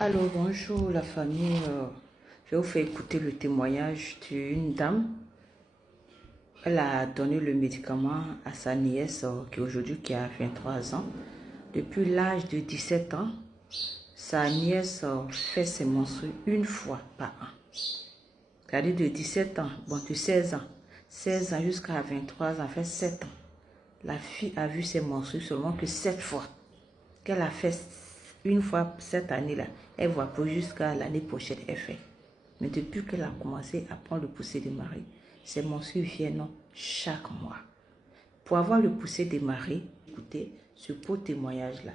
Alors, bonjour la famille. Je vais vous faire écouter le témoignage d'une dame. Elle a donné le médicament à sa nièce qui aujourd'hui a 23 ans. Depuis l'âge de 17 ans, sa nièce fait ses menstrues une fois par an. C'est-à-dire de 17 ans, bon de 16 ans. 16 ans jusqu'à 23 ans, fait 7 ans. La fille a vu ses menstrues seulement que 7 fois. Qu'elle a fait une fois cette année-là, elle voit pas jusqu'à l'année prochaine, elle fait. Mais depuis qu'elle a commencé à prendre le poussé de Marie, ses menstrues viennent chaque mois. Pour avoir le poussé de Marie, écoutez ce beau témoignage-là.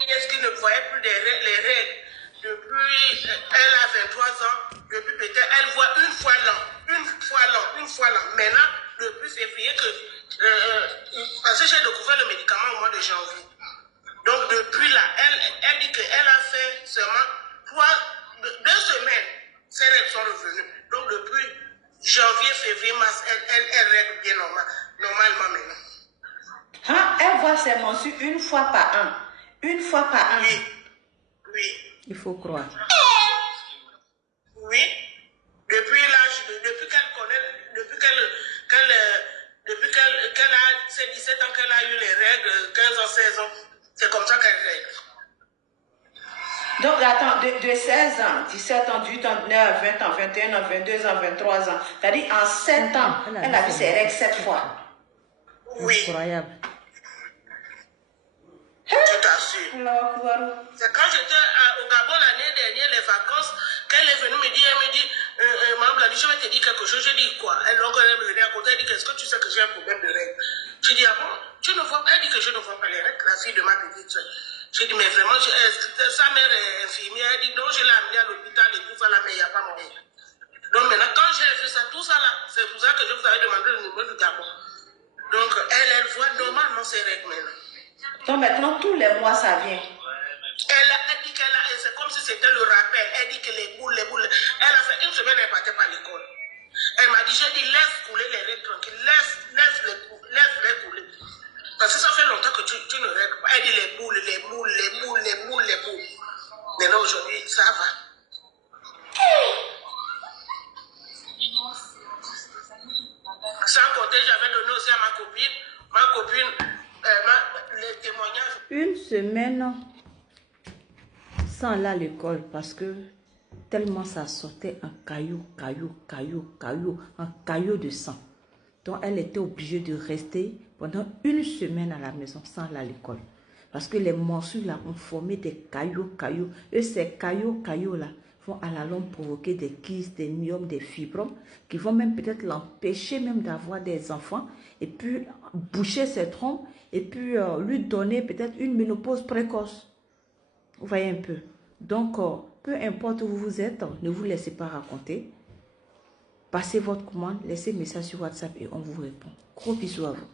Est-ce qu'il ne voyait plus les règles depuis, elle a 23 ans, depuis peut-être, elle voit une fois l'an. Maintenant, depuis février parce que j'ai découvert le médicament au mois de janvier. Donc depuis là, elle dit qu'elle a fait seulement 2 semaines, ses règles sont revenues. Donc depuis janvier, février, mars, elle règle bien normalement maintenant. Hein? Elle voit ses menstrues une fois par an. Une fois par an. Oui. Il faut croire. Oui. Depuis qu'elle connaît, depuis qu'elle a ses 17 ans, qu'elle a eu les règles, 15 ans, 16 ans, c'est comme ça qu'elle règle. Donc, attends, de 16 ans, 17 ans, 18 ans, 19, 20 ans, 21 ans, 22 ans, 23 ans. C'est-à-dire en 7 ans, elle a vu ses règles 7 fois. Oui. Incroyable. Je t'assure. C'est quand j'étais au Gabon l'année dernière, les vacances, qu'elle est venue me dire, elle me dit, Mme Bladi, je vais te dire quelque chose. Je dis quoi? Elle me venait à côté, elle dit, est-ce que tu sais que j'ai un problème de règles? Je dis, ah bon? Tu ne vois pas? Elle dit que je ne vois pas les règles, la fille de ma petite soeur. Je dis, mais vraiment, sa mère est infirmière. Elle dit, non, je l'ai amenée à l'hôpital et tout ça là, mais il n'y a pas moyen. Donc maintenant, quand j'ai vu ça, tout ça là, c'est pour ça que je vous avais demandé le numéro du Gabon. Donc elle voit normalement ses règles maintenant. Donc maintenant, tous les mois, ça vient. Elle dit c'est comme si c'était le rappel. Elle dit que les boules. Elle a fait une semaine, elle ne partait pas à l'école. Elle m'a dit, j'ai dit, laisse couler les règles tranquilles. Laisse-les couler. Parce que ça fait longtemps que tu ne règles pas. Elle dit les boules. Maintenant, aujourd'hui, ça va. Sans compter, j'avais donné aussi à ma copine, les témoignages. Une semaine sans aller à l'école parce que tellement ça sortait un caillou, un caillou de sang. Donc elle était obligée de rester pendant une semaine à la maison sans aller à l'école. Parce que les menstrues là ont formé des cailloux. Et ces cailloux là vont à la longue provoquer des kystes, des myomes, des fibromes qui vont même peut-être l'empêcher même d'avoir des enfants et puis boucher ses trompes et puis lui donner peut-être une ménopause précoce. Vous voyez un peu. Donc, peu importe où vous êtes, ne vous laissez pas raconter. Passez votre commande, laissez un message sur WhatsApp et on vous répond. Gros bisous à vous.